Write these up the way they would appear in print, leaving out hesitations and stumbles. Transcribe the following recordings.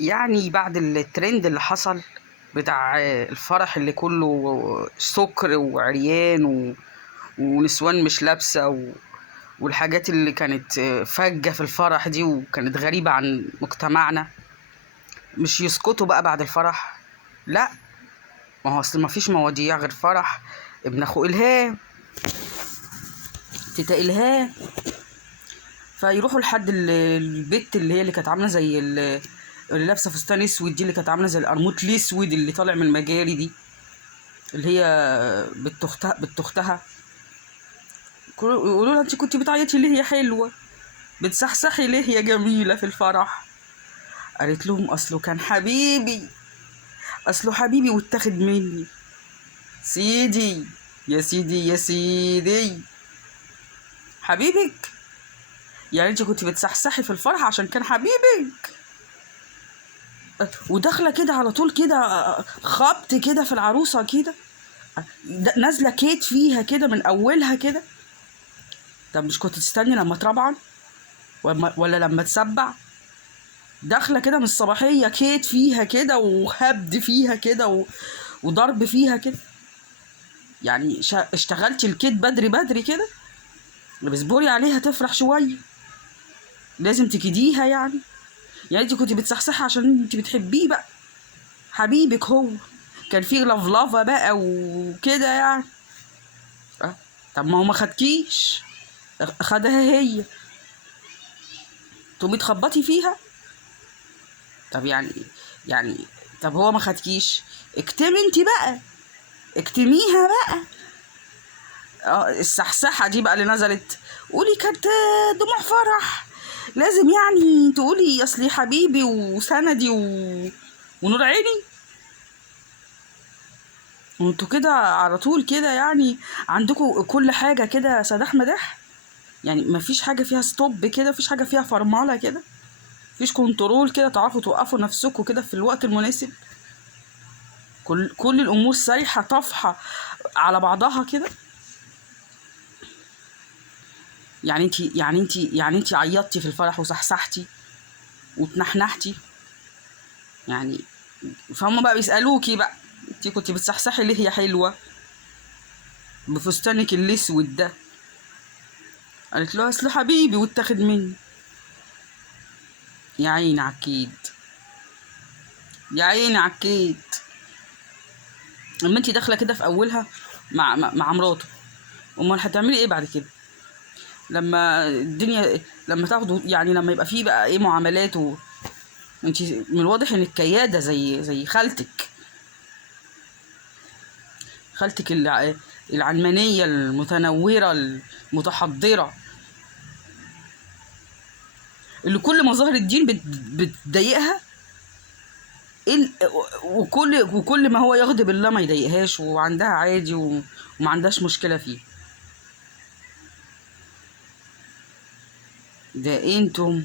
يعني بعد الترند اللي حصل بتاع الفرح اللي كله سكر وعريان ونسوان مش لابسة والحاجات اللي كانت فجة في الفرح دي وكانت غريبة عن مجتمعنا، مش يسكتوا بقى بعد الفرح؟ لا، ما هو اصل ما فيش مواضيع غير فرح ابن اخو إلهام، تيتا إلهام. فيروحوا لحد البت اللي هي اللي كانت عاملة زي اللي لابسة فستان اسود دي، اللي كانت عاملة زي القرموط الاسود اللي طالع من المجاري دي، اللي هي بنت اختها. يقولوا لها انت كنت بتعيطي ليه يا حلوه، بتصحصحي ليه يا جميله في الفرح؟ قالت لهم اصله كان حبيبي، اصله حبيبي واتاخد مني. سيدي يا سيدي يا سيدي، حبيبك؟ يعني انت كنت بتصحصحي في الفرح عشان كان حبيبك؟ وداخله كده على طول كده خبط كده في العروسه كده، نازله كيت فيها كده من اولها كده. طب مش كنت تستني لما تربعن ولا لما تسبع؟ داخله كده من الصباحيه كيت فيها كده وهبد فيها كده وضرب فيها كده. يعني اشتغلتي الكيت بدري بدري كده، اصبري عليها تفرح شويه، لازم تكديها يعني انت كنت بتصحصحي عشان انت بتحبيه بقى، حبيبك هو كان فيه لفلفه بقى وكده يعني. طب ما هو ما خدكيش، خدها هي، تقومي تخبطي فيها؟ طب يعني طب هو ما خدكيش، اكتمي انت بقى، اكتميها بقى. السحسحة دي بقى اللي نزلت، قولي كانت دموع فرح، لازم يعني تقولي اصلي حبيبي وسندي ونور عيني. وانتوا كده على طول كده يعني، عندكم كل حاجة كده سداح مداح، يعني مفيش حاجة فيها ستوب كده، مفيش حاجة فيها فرملة كده، مفيش كنترول كده تعرفوا توقفوا نفسكم كده في الوقت المناسب. كل الأمور سايحة طافحة على بعضها كده. يعني انتي عيطتي في الفرح وصحصحتي وتنحنحتي يعني. فهم بقى بيسألوكي بقى، انتي كنتي بتصحصحي ليه يا حلوة بفستانك الاسود ده؟ قالت له اصل حبيبي واتاخد مني. يا عيني عكيد، يا عيني عكيد. اما انتي داخله كده في اولها مع مراته، امال هتعملي ايه بعد كده لما الدنيا، لما تاخدوا يعني، لما يبقى فيه بقى ايه معاملات انتي من الواضح انك كياده زي خالتك العلمانيه المتنوره المتحضره، اللي كل مظاهر الدين بتضايقها، وكل ما هو يغضب الله ما يضايقهاش، وعندها عادي وما عندهاش مشكله فيه. ده انتم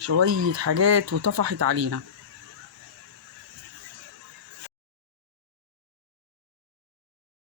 شويه حاجات وطفحت علينا.